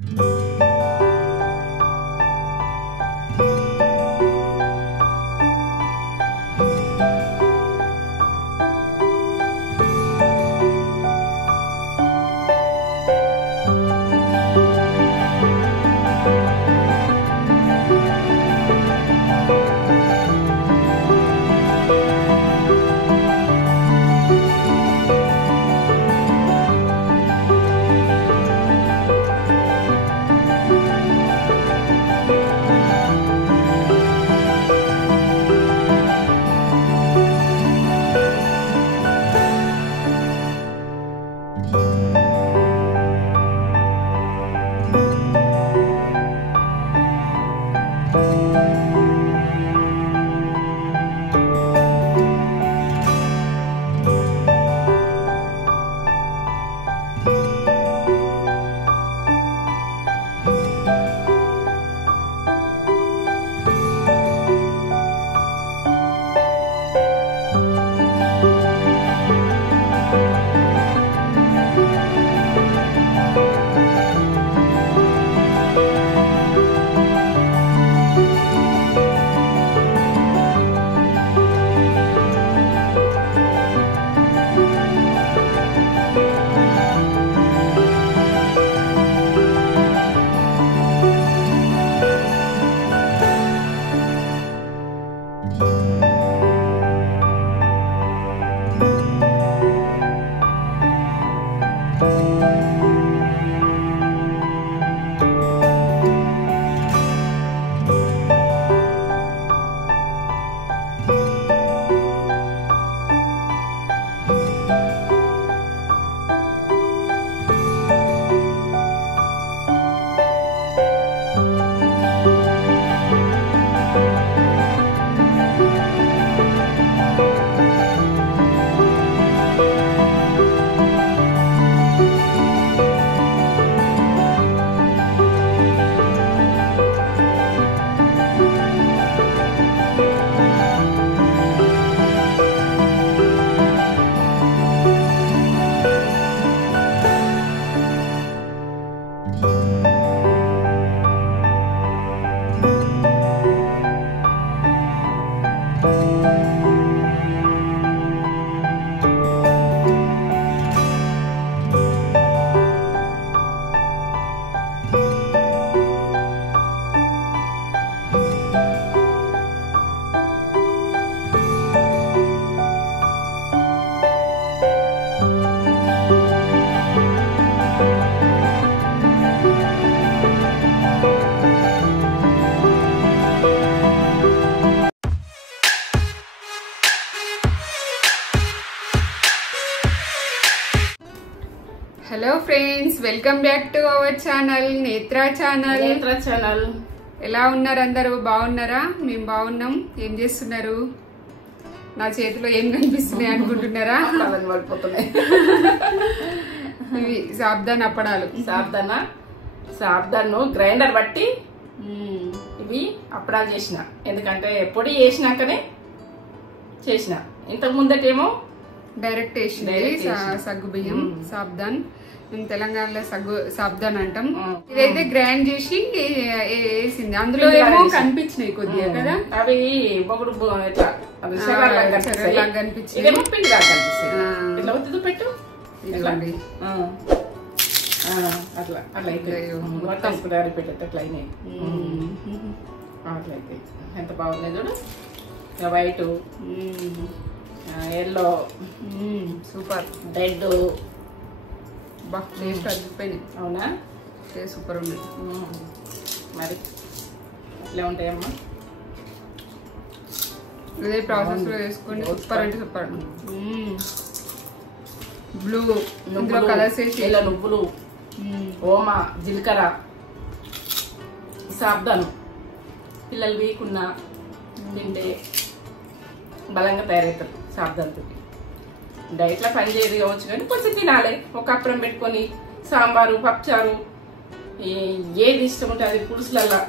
Hello friends welcome back to our channel Netra channel ఎలా ఉన్నారు అందరూ బాగున్నారా మేము బాగున్నాం ఏం చేస్తున్నారు నా చేతిలో ఏం కనిపిస్తున్నాయి అనుకుంటున్నారా ఇవి సాబ్దాన్ అప్పడాలు సాబ్దాన్ గ్రైండర్ బట్టి ఇవి అప్పడాలు చేసిన ఎందుకంటే పొడి చేసినాకనే చేసిన ఇంతకు ముందటేమో డైరెక్ట్ వేసింది సగ్గు బియ్యం సాబ్దాన్ మేము తెలంగాణలో సాబ్దాన్ అంటాం ఇదైతే గ్రైండ్ చేసి వేసింది అందులో ఏమో కనిపించినాయి కొద్దిగా కదా అవి బొగుడు కనిపించింది ఇట్లా ఒత్తుదు పెట్టు అట్లా అట్లా అయితే మొత్తం పెట్టేది అట్లా అయినాయి అట్లయితే ఎంత బాగున్నాయి చూడు వైట్ ఎల్లో సూపర్ రెడ్ బా టేస్ట్ అదిపోయినాయి అవునా టేస్ట్ సూపర్ ఉంది మరి అట్లే ఉంటాయమ్మా ఇదే ప్రాసెస్ లో వేసుకోండి సూపర్ అంటే సూపర్ బ్లూ ఇందులో కలర్స్ వేసి ఇలా నువ్వులు ఓమా జీలకర్ర సాబ్దాను పిల్లలు వీకున్నా తింటే బలంగా తయారవుతారు సాబ్దాంతో డైట్లో పని చేయదు కావచ్చు కానీ కొంచెం తినాలి ఒక అప్పడం పెట్టుకొని సాంబారు పప్పుచారు ఏది ఇష్టం ఉంటే అది పులుసులల్లా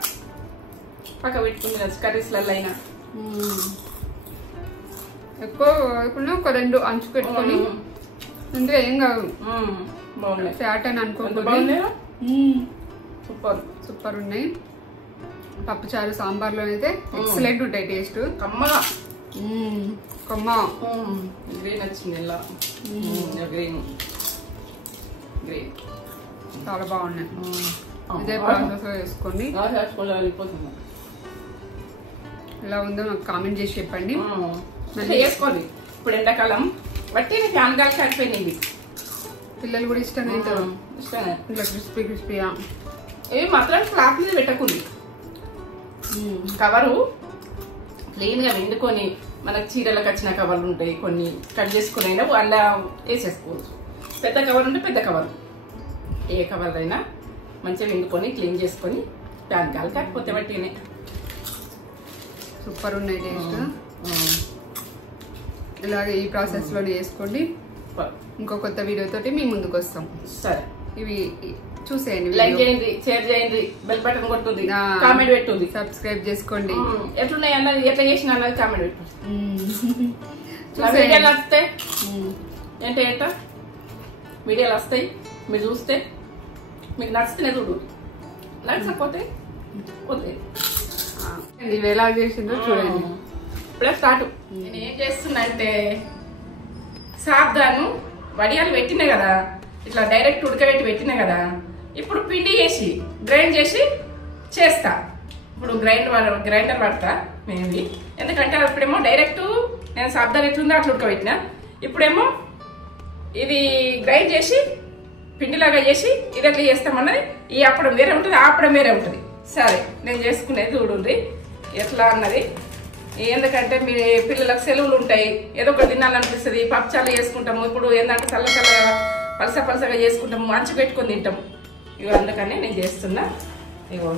పక్క పెట్టుకుని కర్రీస్లల్లో అయినా ఎక్కువ ఒక రెండు అంచు పెట్టుకొని అంటే ఏం కాదు బాగున్నాయి ఫ్యాట్ అని అనుకోండి బాగున్నాయి సూపర్ ఉన్నాయి. పప్పుచారు సాంబార్లో అయితే ఎక్సలెంట్ ఉంటాయి టేస్ట్. కమ్మగా కొమ్మ గ్రీన్ వచ్చింది ఇలా గ్రీన్ చాలా బాగున్నాయి. ఇదే ప్రాసెస్ లో వేసుకోండి. ఎలా ఉందో నాకు కామెంట్ చేసి చెప్పండి. వేసుకోండి. ఇప్పుడు ఎండాకాలం బట్టి ఫ్యాన్ గాలి సరిపోయినాయి. పిల్లలు కూడా ఇష్టంగా తింటారు. ఇష్టంగా ఇట్లా క్రిస్పీ క్రిస్పీగా. ఇవి మాత్రం క్లాత్ మీద పెట్టకుంది. కవరు క్లీన్ గా వండుకొని మనకు చీరలకు వచ్చిన కవర్లు ఉంటాయి కొన్ని కట్ చేసుకుని అయినా అలా వేసేసుకోవచ్చు. పెద్ద కవర్ ఉంటే పెద్ద కవర్, ఏ కవర్ అయినా మంచిగా వండుకొని క్లీన్ చేసుకొని ప్యాన్ కాలి కాకపోతే బట్టినే సూపర్ ఉన్నాయి టేస్ట్. ఇలాగే ఈ ప్రాసెస్ లో వేసుకోండి. ఇంకో కొత్త వీడియో తోటి మీ ముందుకు వస్తాం. సరే, ఇవి చూసేయండి, లైక్ చేయండి, షేర్ చేయండి, బెల్ బటన్ కొట్టుంది, కామెంట్ పెట్టుంది, సబ్స్క్రైబ్ చేసుకోండి. ఎట్లున్నాయి అన్నది, ఎట్లా చేసిన అన్నది కామెంట్ పెట్టండి. వీడియోలు వస్తాయి ఏంటి ఏంట వీడియోలు వస్తాయి, మీరు చూస్తే మీకు నచ్చితేనే చూడు, నచ్చకపోతే వద్దు. ఇవి ఎలా చేసిందో చూడండి. ఇప్పుడే స్టార్ట్. నేను ఏం చేస్తున్నా అంటే సాబ్దాను వడియాలు పెట్టినా కదా, ఇట్లా డైరెక్ట్ ఉడకబెట్టి పెట్టినా కదా, ఇప్పుడు పిండి చేసి గ్రైండ్ చేసి చేస్తా. ఇప్పుడు గ్రైండర్ పడతా మేబీ, ఎందుకంటే అప్పుడేమో డైరెక్ట్ నేను సాబ్దాన్ ఎట్లుందో అట్లా ఉడకబెట్టినా, ఇప్పుడేమో ఇది గ్రైండ్ చేసి పిండిలాగా చేసి ఇది ఎట్లా చేస్తామన్నది. ఈ అప్పడం వేరే ఉంటుంది, ఆ అప్పడం వేరే ఉంటుంది. సరే, నేను చేసుకునేది చూడండి ఎట్లా అన్నది. ఎందుకంటే మీ పిల్లలకు సెలవులు ఉంటాయి, ఏదో ఒకటి తినాలనిపిస్తుంది, పప్పుచాలు చేసుకుంటాము. ఇప్పుడు ఏంటంటే చల్లగా పలసగా చేసుకుంటాము, మంచి పెట్టుకొని తింటాము. ఇవి అందుకని నేను చేస్తున్నా. ఇగో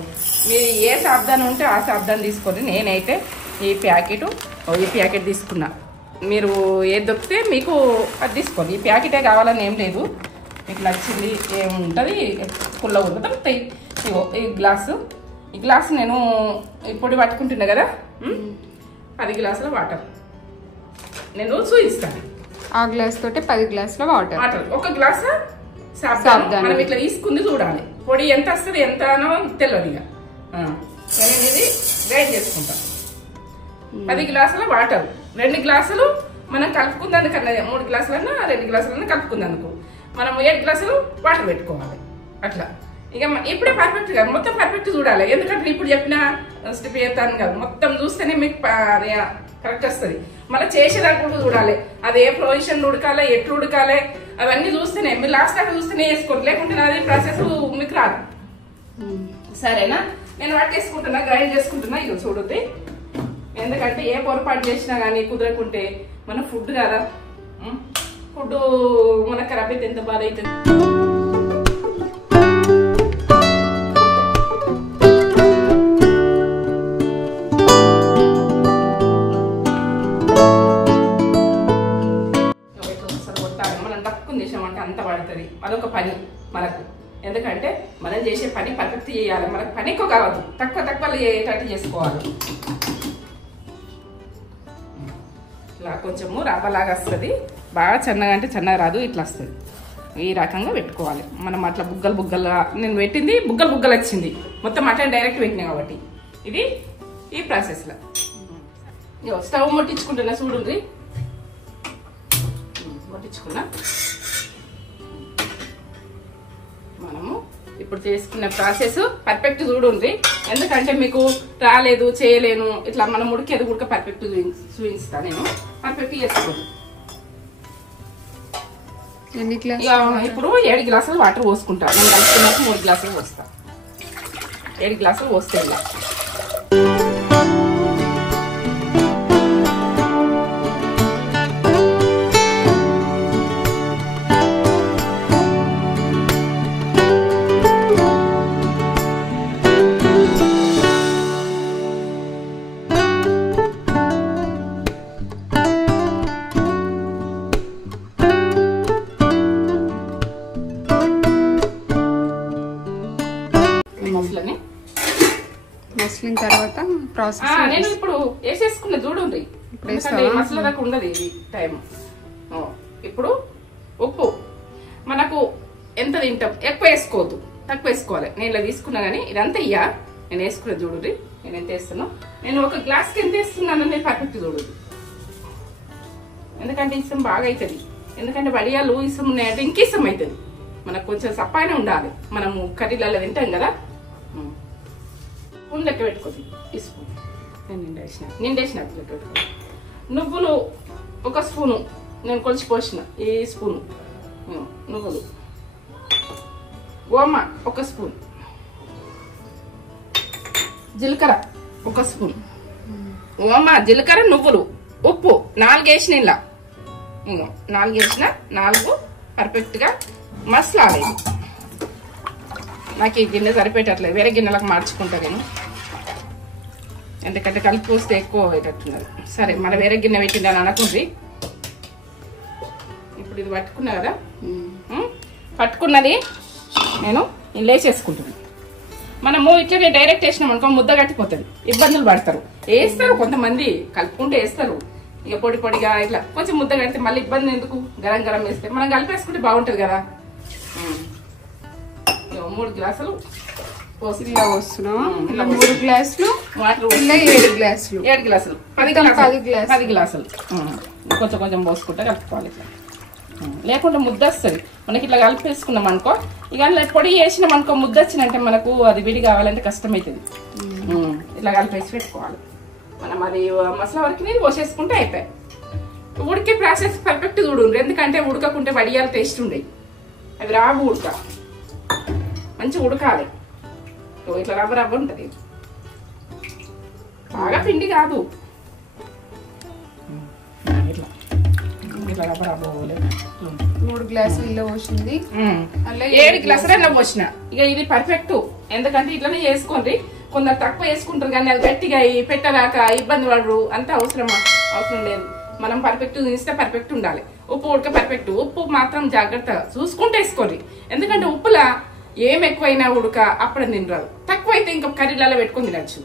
మీరు ఏ సాబ్దాన్ ఉంటే ఆ సాబ్దాన్ తీసుకొని, నేనైతే ఈ ప్యాకెట్ తీసుకున్నా. మీరు ఏది దొరికితే మీకు అది తీసుకోండి. ఈ ప్యాకెటే కావాలని ఏం లేదు, మీకు నచ్చింది ఏముంటుంది పుల్ల కూడా దొరుకుతాయి. ఇగో ఈ గ్లాసు నేను పొడి పట్టుకుంటున్నా కదా, 10 గ్లాసుల వాటర్ నేను చూపిస్తాను. ఆ గ్లాస్ తోటి 10 గ్లాసుల వాటర్. ఒక గ్లాస్ సాబ్దాన్ మనం ఇట్లా తీసుకుంది చూడాలి. పొడి ఎంత వస్తుంది ఎంతనో తెలియదు. ఇక నేను ఇది గ్రైండ్ చేసుకుంటాను. 10 గ్లాసుల వాటర్, 2 గ్లాసులు మనం కలుపుకుందానికన్నా, 3 గ్లాసులన్నా 2 గ్లాసులన్నా కలుపుకుందానికి మనం 7 గ్లాసులు వాటర్ పెట్టుకోవాలి. అట్లా ఇక ఇప్పుడే పర్ఫెక్ట్ గా మొత్తం పర్ఫెక్ట్ చూడాలి. ఎందుకంటే ఇప్పుడు చెప్పిన స్టెప్ చేస్తాను కదా, మొత్తం చూస్తేనే మీకు కరెక్ట్ వస్తుంది. మళ్ళీ చేసేదాకా కూడా చూడాలి, అది ఏ పొజిషన్ ఉడకాలి, ఎట్లు ఉడకాలి, అవన్నీ చూస్తేనే మీరు లాస్ట్ దాకా చూస్తేనే వేసుకోండి, లేకుంటే అది ప్రాసెస్ మీకు రాదు. సరేనా, నేను పట్టేసుకుంటున్నా, గ్రైండ్ చేసుకుంటున్నా. ఇది చూడుద్ది. ఎందుకంటే ఏ పొరపాటు చేసినా కానీ కుదరకుంటే మన ఫుడ్ కదా, ఫుడ్ మనకు ఖరాబ్ అయితే ఎంత బాధ అవుతుంది. అంత పడుతుంది, అదొక పని మనకు. ఎందుకంటే మనం చేసే పని పర్ఫెక్ట్ చేయాలి, మనకు పని ఎక్కువ కావద్దు, తక్కువ అయ్యేటట్టు చేసుకోవాలి. ఇట్లా కొంచెము రవ్వలాగా వస్తుంది, బాగా చిన్నగా అంటే చిన్నగా రాదు, ఇట్లా వస్తుంది. ఈ రకంగా పెట్టుకోవాలి మనం. అట్లా బుగ్గలుగా నేను పెట్టింది, బుగ్గలు వచ్చింది మొత్తం అట్లా డైరెక్ట్ పెట్టినా కాబట్టి. ఇది ఈ ప్రాసెస్లో స్టవ్ ముట్టించుకుంటున్నా చూడండి. ముట్టించుకున్నా. మనము ఇప్పుడు చేసుకున్న ప్రాసెస్ పర్ఫెక్ట్ చూడండి. ఎందుకంటే మీకు రాలేదు, చేయలేను, ఇట్లా మనం ఉడికేది ఉడక పర్ఫెక్ట్ చూపిస్తా. నేను పర్ఫెక్ట్ చేసుకోండి. ఇప్పుడు 7 గ్లాసులు వాటర్ పోసుకుంటా. నేను కలుపుకున్నాక 3 గ్లాసులు పోస్తా. 7 గ్లాసులు పోస్తే మసలిన తర్వాత ప్రాసెస్ నేను ఇప్పుడు వేసేసుకున్న చూడండి. మసాలా దాకా ఉండదు ఇది టైం. ఇప్పుడు ఉప్పు మనకు ఎంత తింటాం ఎక్కువ వేసుకోవద్దు, తక్కువ వేసుకోవాలి. నేను ఇలా తీసుకున్నా కానీ ఇదంతా ఇయ్యా నేను వేసుకున్నా చూడుర్రి. నేను ఎంత వేస్తాను, నేను ఒక గ్లాస్కి ఎంత వేస్తున్నాను నేను పర్ఫెక్ట్ చూడుర్రి. ఎందుకంటే ఇష్టం బాగా అవుతుంది. ఎందుకంటే వడియాలు ఇష్టం ఉన్నాయంటే ఇంక ఇష్టం అవుతుంది. మనకు కొంచెం సప్పానే ఉండాలి. మనము కర్రీలలో తింటాం కదా. స్పూన్ లెక్క పెట్టుకోండి. ఈ స్పూన్ నేను నిండేసిన లెక్క పెట్టుకోండి. నువ్వులు 1 స్పూను నేను కొలిచి పోసిన. ఈ స్పూను నువ్వులు. ఓమ 1 స్పూన్. జీలకర్ర 1 స్పూన్. ఓమ, జీలకర్ర, నువ్వులు, ఉప్పు 4 వేసిన. ఇలా 4 వేసిన. 4 పర్ఫెక్ట్ గా మసలాలి. నాకు ఈ గిన్నె సరిపోయేటట్లేదు, వేరే గిన్నెలకు మార్చుకుంటా నేను. ఎందుకంటే కలిపి పోస్తే ఎక్కువ అయ్యేటట్టున్నారు. సరే మన వేరే గిన్నె పెట్టిందని అనుకుంది. ఇప్పుడు ఇది పట్టుకున్నా కదా, పట్టుకున్నది నేను ఇలా వేసేసుకుంటున్నాను. మనము ఇట్లనే డైరెక్ట్ వేసినాం అనుకో ముద్ద కట్టిపోతుంది, ఇబ్బందులు పడతారు. వేస్తారు కొంతమంది కలుపుకుంటే వేస్తారు. ఇక పొడి పొడిగా ఇట్లా కొంచెం ముద్ద కడితే మళ్ళీ ఇబ్బంది ఎందుకు, గరం గరం వేస్తే మనం కలిపేసుకుంటే బాగుంటుంది కదా. 3 గ్లాసులు ఇలా వస్తున్నాం. ఇలా 3 గ్లాసులు వాటర్, 7 గ్లాసులు 7 గ్లాసులు 10 గ్లాసులు కొంచెం కొంచెం పోసుకుంటే కలుపుకోవాలి. ఇట్లా లేకుంటే ముద్ద వస్తుంది మనకి. ఇట్లా కలిపేసుకున్నాం అనుకో, ఇక పొడి వేసినాం అనుకో ముద్ద వచ్చినంటే మనకు అది విడి కావాలంటే కష్టమవుతుంది. ఇట్లా కలిపేసి పెట్టుకోవాలి మనం. అది మసాలా వరకు నీళ్ళు పోసేసుకుంటే అయిపోయాయి. ఉడికే ప్రాసెస్ పర్ఫెక్ట్ చూడండి. ఎందుకంటే ఉడకకుంటే వడియాలు టేస్ట్ ఉండేవి, అవి రావు. మంచిగా ఉడకాలి. ఇట్లా రవ్వ రవ్వ ఉంటుంది, బాగా పిండి కాదు. ఇట్లా ఇట్లా రవ్వ రవ్వ 3 గ్లాసులు ఇలా పోసింది. 7 గ్లాసులు ఇలా పోసిన. ఇక ఇది పర్ఫెక్ట్. ఎందుకంటే ఇట్లనే చేసుకోండి. కొందరు తక్కువ వేసుకుంటారు కానీ అది గట్టిగా పెట్టరాక ఇబ్బంది పడరు. అంత అవసరం లేదు. మనం పర్ఫెక్ట్ ఇస్తే పర్ఫెక్ట్ ఉండాలి. ఉప్పు ఉడక పర్ఫెక్ట్. ఉప్పు మాత్రం జాగ్రత్తగా చూసుకుంటే వేసుకోండి. ఎందుకంటే ఉప్పులా ఏం ఎక్కువైనా ఉడక అప్పుడు తినరాదు. తక్కువ అయితే ఇంకా కర్రీలలో పెట్టుకొని తినచ్చు.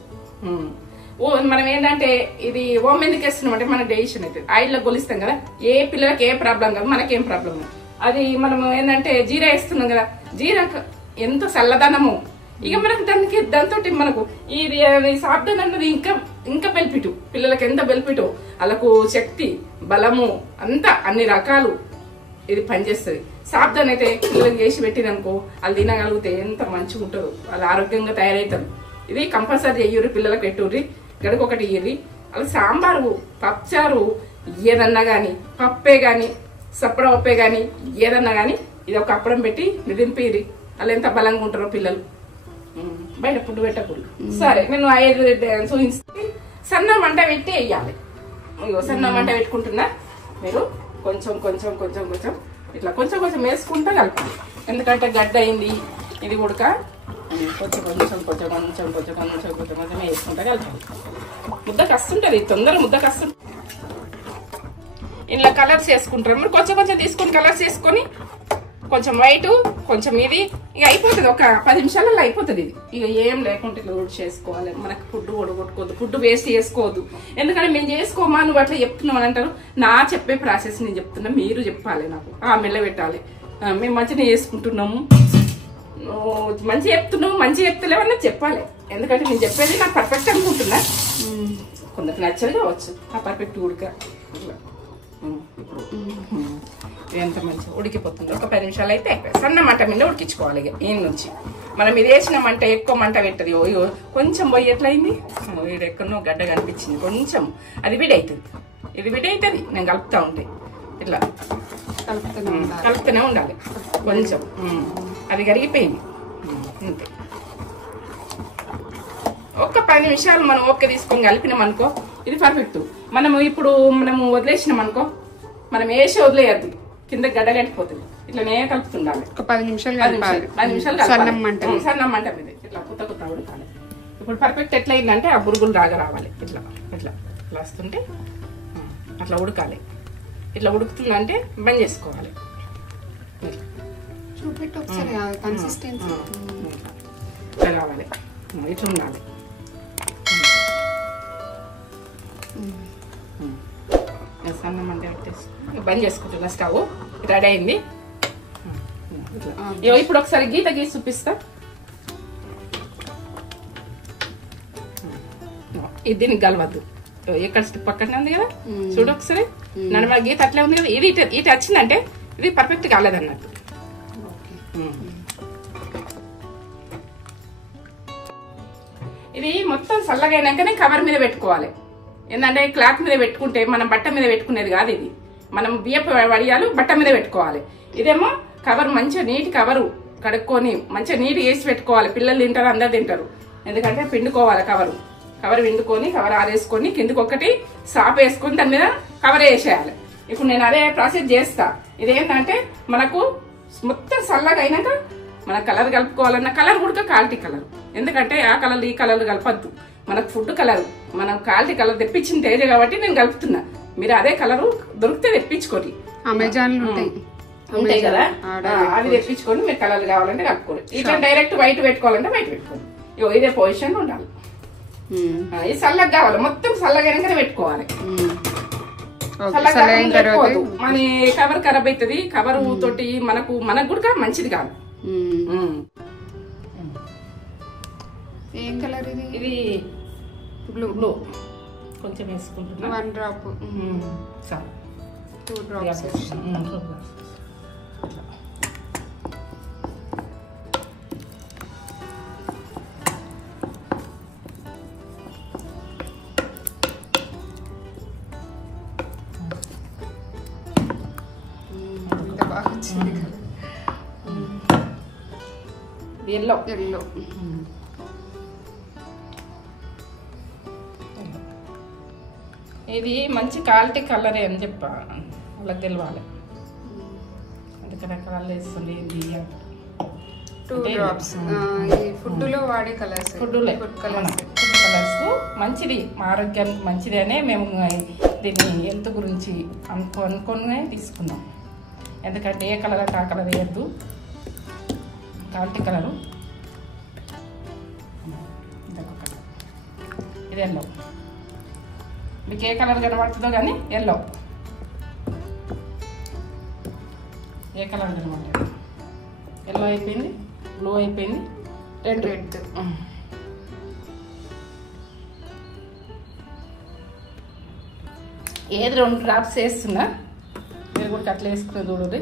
మనం ఏంటంటే ఇది ఓం ఎందుకు వేస్తున్నాం అంటే మన డైజెషన్ అవుతుంది. ఆయిల్లో గొలిస్తాం కదా, ఏ పిల్లలకి ఏ ప్రాబ్లం కాదు, మనకేం ప్రాబ్లం కాదు. అది మనం ఏంటంటే జీరా వేస్తున్నాం కదా, జీరా ఎంత చల్లదనము. ఇక మనకు దాంతో మనకు ఇది సాబ్దన్ అన్నది ఇంకా బెనిఫిట్. పిల్లలకి ఎంత బెనిఫిట్, వాళ్ళకు శక్తి, బలము అంతా అన్ని రకాలు ఇది పనిచేస్తుంది. సాబ్దన్ అయితే పిల్లలకి చేసి పెట్టిననుకో వాళ్ళు తినగలిగితే ఎంత మంచిగా ఉంటుందో, వాళ్ళు ఆరోగ్యంగా తయారవుతారు. ఇది కంపల్సరీ చెయ్యూరి, పిల్లలకు పెట్టుర్రి. గడకొకటి ఇయ్యరి. వాళ్ళు సాంబారు, పప్పుచారు ఏదన్నా కానీ, పప్పే కానీ, సప్పడ పప్పే కానీ, ఏదన్నా కానీ ఇది ఒక అప్పడం పెట్టి నిదింపిరి. వాళ్ళు ఎంత బలంగా ఉంటారో పిల్లలు. బయట ఫుడ్ పెట్టకూడదు. సరే నేను 5 చూపించి సన్న మంట పెట్టి వేయాలి. సన్న మంట పెట్టుకుంటున్నా. మీరు కొంచెం కొంచెం కొంచెం కొంచెం ఇట్లా కొంచెం కొంచెం వేసుకుంటా కలపాలి. ఎందుకంటే గడ్డ అయింది ఇది ఉడక. కొంచెం కొంచెం కొంచెం కొంచెం కొంచెం కొంచెం కొంచెం కొంచెం వేసుకుంటా కలపాలి. ముద్ద కస్తుంటది, తొందర ముద్ద కస్తుంటుంది. ఇలా కలర్స్ వేసుకుంటారు. మీరు కొంచెం కొంచెం తీసుకొని కలర్స్ వేసుకొని కొంచెం వైట్ కొంచెం ఇది ఇక అయిపోతుంది. ఒక 10 నిమిషాలలో అయిపోతుంది. ఇది ఇక ఏం లేకుంటే ఇట్లా కూడా చేసుకోవాలి. మనకు ఫుడ్ కొట్టుకోవద్దు, ఫుడ్ వేస్ట్ చేసుకోవద్దు. ఎందుకంటే మేము చేసుకోమా నువ్వు అట్లా చెప్తున్నావు అని అంటారు. నా చెప్పే ప్రాసెస్ నేను చెప్తున్నా, మీరు చెప్పాలి నాకు. మెల్ల పెట్టాలి. మేము మంచిగా చేసుకుంటున్నాము, మంచిగా చెప్తున్నావు, మంచిగా చెప్తలేవన్నా చెప్పాలి. ఎందుకంటే నేను చెప్పేది నాకు పర్ఫెక్ట్ అనుకుంటున్నా. కొందరికి నచ్చదు కావచ్చు ఆ పర్ఫెక్ట్ ఉడక. ఎంత మంచిగా ఉడికిపోతుంది. ఒక 10 నిమిషాలు అయితే అయిపోయి సన్న మంట మీద ఉడికించుకోవాలి. ఇక ఈ నుంచి మనం ఇది వేసిన మంట ఎక్కువ మంట పెట్టదు. కొంచెం పోయి ఎట్లయింది, ఇది ఎక్కడో గడ్డ కనిపించింది కొంచెం, అది విడి అవుతుంది. ఇది విడి అవుతుంది. నేను కలుపుతా ఉంటే ఇట్లా కలుపుతూనే ఉండాలి. కొంచెం అది కరిగిపోయింది అంతే. ఒక్క 10 నిమిషాలు మనం ఓకే తీసుకొని కలిపినాం అనుకో ఇది పర్ఫెక్ట్. ఇప్పుడు మనము వదిలేసినాం అనుకో, మనం వేసి వదిలేయద్దు, కింద గడ్డ కట్టిపోతుంది. ఇట్లానే కలుపుతుండాలి. ఒక 10 నిమిషాలు 10 నిమిషాలు సన్నం మంట మీద ఇట్లా కుత్త ఉడకాలి. ఇప్పుడు పర్ఫెక్ట్ ఎట్లా అయిందంటే ఆ బురుగులు రావాలి. ఇట్లా ఇట్లా ఇట్లా వస్తుంటే అట్లా ఉడకాలి. ఇట్లా ఉడుకుతుందంటే బంద్ చేసుకోవాలి. చూపెట్టి ఒకసారి కన్సిస్టెన్సీ ఇట్లా కావాలి. ఇట్లా ఉండాలి. సన్నం అంటే బంద్ చేసుకుంటున్నా. స్టవ్ రెడీ అయింది. ఇప్పుడు ఒకసారి గీత గీసి చూపిస్తా. ఇది దీనికి కలవద్దు, ఎక్కడ పక్కనే ఉంది కదా చూడు ఒకసారి. నడుమ గీత అట్లే ఉంది కదా, ఇది ఇటు వచ్చిందంటే ఇది పర్ఫెక్ట్ కాలేదన్నట్టు. ఇది మొత్తం చల్లగైనాకనే కవర్ మీద పెట్టుకోవాలి. ఏంటంటే క్లాత్ మీద పెట్టుకుంటే మనం బట్ట మీద పెట్టుకునేది కాదు. ఇది మనం బియ్యపు వడియాలు బట్ట మీద పెట్టుకోవాలి. ఇదేమో కవర్ మంచిగా నీటి కవరు కడుక్కొని మంచిగా నీటి వేసి పెట్టుకోవాలి. పిల్లలు తింటారు, అందరు తింటారు. ఎందుకంటే పిండుకోవాలి కవర్ పిండుకొని కవర్ ఆరేసుకొని కిందకి ఒకటి సాప్ వేసుకొని దాని మీద కవర్ వేసేయాలి. ఇప్పుడు నేను అదే ప్రాసెస్ చేస్తా. ఇదేంటంటే మనకు మొత్తం చల్లగా అయినాక మన కలర్ కలుపుకోవాలన్న కలర్ కూడా క్వాలిటీ కలర్. ఎందుకంటే ఆ కలర్ ఈ కలర్ కలపద్దు, మనకు ఫుడ్ కలర్, మనం క్వాలిటీ కలర్ తెప్పించిన తేజ కాబట్టి నేను కలుపుతున్నా. మీరు అదే కలరు దొరికితే తెప్పించుకోండి, అమెజాన్ ఉంటాయి కదా, అవి తెప్పించుకొని మీరు కలర్ కావాలంటే కలుపుకోండి. ఇట్లా డైరెక్ట్ వైట్ పెట్టుకోవాలంటే వైట్ పెట్టుకోండి. ఇదే పొజిషన్ ఉండాలి. ఇది చల్లగా కావాలి, మొత్తం చల్లగా పెట్టుకోవాలి. మన కవర్ ఖరాబ్ అవుతుంది. కవర్ తోటి మనకు కూడా మంచిది కాదు. ఏం కలర్ ఇది? ఇది బ్లూ కొంచెం వేసుకుంటున్నా. 1 డ్రాప్, 2 డ్రాప్స్. ఎల్లో ఇది మంచి క్వాలిటీ కలరే అని చెప్ప వాళ్ళకి తెలియాలి. అందుకని కలర్ వేస్తుంది. 2 డ్రాప్స్ ఫుడ్ లో వాడే కలర్స్, ఫుడ్ కలర్స్ మంచిది, ఆరోగ్యానికి మంచిది అనే మేము దీన్ని హెల్త్ గురించి అనుకొని తీసుకున్నాం. ఎందుకంటే ఏ కలర్ అంటే ఆ కలర్ వేయద్దు, క్వాలిటీ కలరు. ఇది ఎల్లో, మీకు ఏ కలర్ కనబడుతుందో కానీ ఎల్లో, ఏ కలర్ కనబడుతుంది. ఎల్లో అయిపోయింది, బ్లూ అయిపోయింది, రెడ్. ఏది 2 డ్రాప్స్ వేస్తున్నా, మీరు కూడా అట్లా వేసుకునే చూడండి.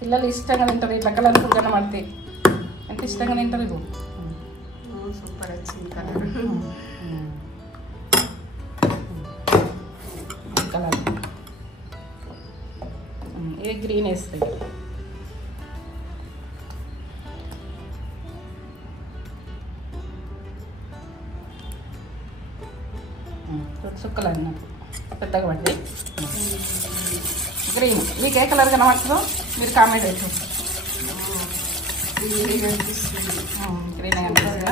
పిల్లలు ఇష్టంగా తింటారు, ఇట్లా కలర్ఫుల్ కనబడితే ఎంత ఇష్టంగా తింటారు. ఇది సూపర్ వచ్చింది కలర్. కలర్ ఇది గ్రీన్ వేస్తాయి. చుక్కలు అన్నట్టు పెద్దగా పడ్డాయి. గ్రీన్, మీకు ఏ కలర్ కనబడుతుందో మీరు కామెంట్ పెట్టు. గ్రీన్ కనిపిస్తుందా?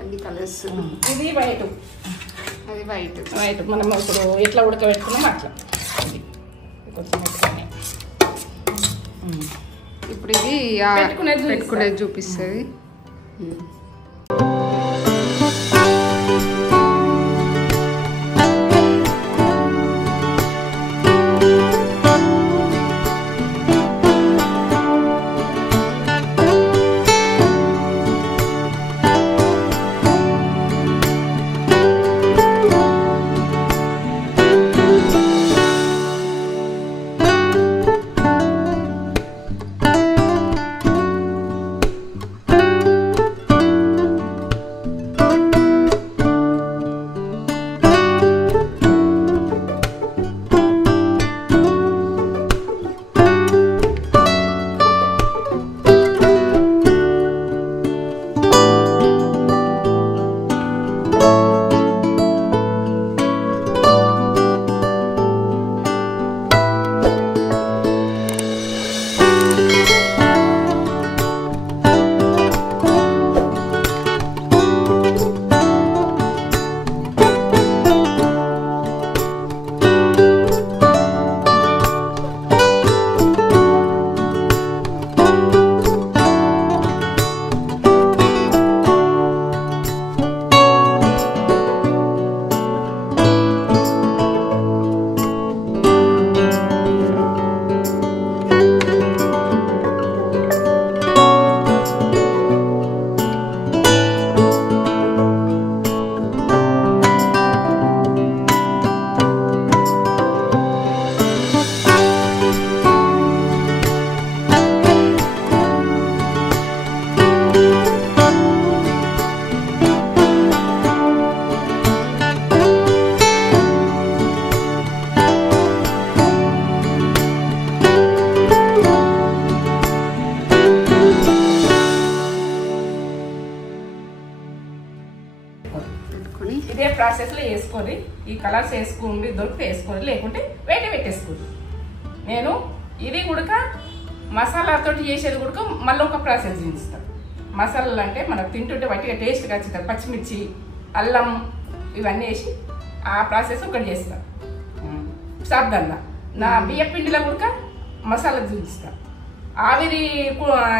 అన్ని కలర్స్. ఇది వైట్, అది వైట్. మనం ఇప్పుడు ఎట్లా ఉడకబెట్టుకున్నాం అట్లా. ఇది కొంచెం ఇప్పుడు ఇది పెట్టుకునేది చూపిస్తుంది. కలుపుకొని ఇదే ప్రాసెస్ లో వేసుకొని ఈ కలర్స్ వేసుకుని దొరికితే వేసుకోండి, లేకుంటే వేడి పెట్టేసుకోండి. నేను ఇది కూడా మసాలాతో చేసేది కూడా మళ్ళీ ఒక ప్రాసెస్ చూపిస్తాను. మసాలాలు అంటే మనకు తింటుంటే వట్టిగా టేస్ట్ ఖచ్చితంగా పచ్చిమిర్చి అల్లం ఇవన్నీ వేసి ఆ ప్రాసెస్ ఒకటి చేస్తాను. సాబ్దాన్లా నా బియ్య పిండిలో కూడా మసాలా చూపిస్తాను. ఆవిరి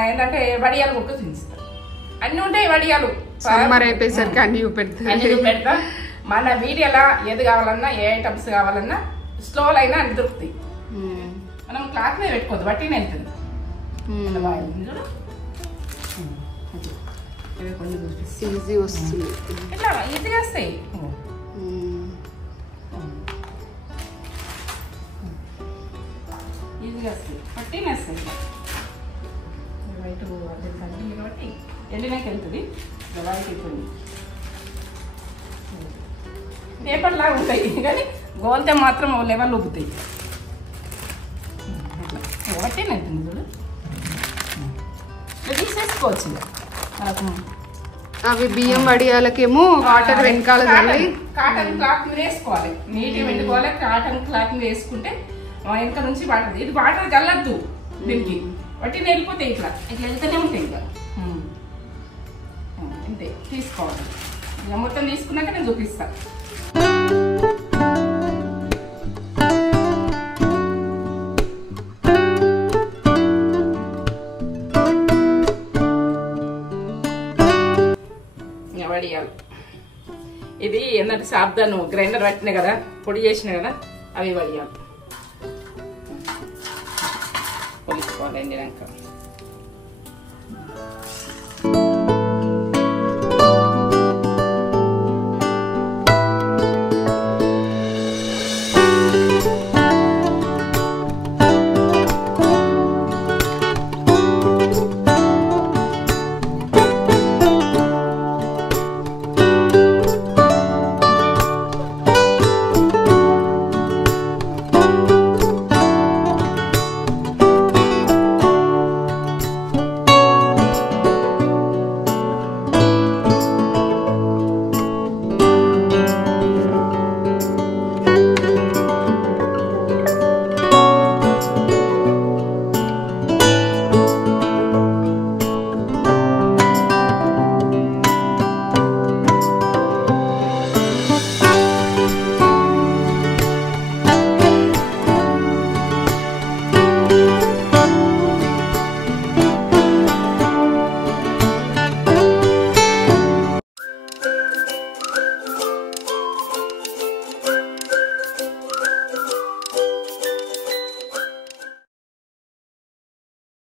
ఏంటంటే వడియాలు కూడా చూపిస్తాను. అన్నీ ఉంటాయి వడియాలు. సమ్మర్ అయిపోయేసరికి అన్ని పెడతా. మన వీడియోలా ఏది కావాలన్నా ఏ ఐటమ్స్ కావాలన్నా స్లోలో అయినా అన్ని దొరుకుతాయి. మనం క్లాత్ మీద పెట్టుకోవద్దు, వట్టినే వెళ్తుంది. ఈజీ వస్తుంది, ఇట్లా ఈజీగా వస్తాయి. ఈజీగా వస్తాయి, వట్టినే వస్తాయి. వైట్ కాబట్టి ఎండినాక వెళ్తుంది. వైట్ అయిపోయింది. పేపర్ లాగా ఉంటాయి కానీ గోల్తే మాత్రం లెవెల్ ఉబ్బుతాయి. వట్టినే వెళ్తుంది చూడు. తీసేసుకోవచ్చు. అవి బియ్యం వడియాలకేమో వాటర్ వెనకాల కాటన్ క్లాత్ మీద వేసుకోవాలి. నీట్గా పెట్టుకోవాలి. కాటన్ క్లాత్ మీద వేసుకుంటే వెనక నుంచి వాటర్, ఇది వాటర్ చల్లద్దు దీనికి, వట్టిని వెళ్ళిపోతాయి. ఇట్లా ఇట్లా వెళ్తూనే ఉంటాయి. ఇంకా అంతే తీసుకోవాలి. ఇక మొత్తం తీసుకున్నాక నేను చూపిస్తాను. వడియాలు ఇది ఏంటంటే సాబ్దాను గ్రైండర్ పట్టిన కదా, పొడి చేసిన కదా, అవి వడియాలు పొలుసుకోవాలి ఎండినాక.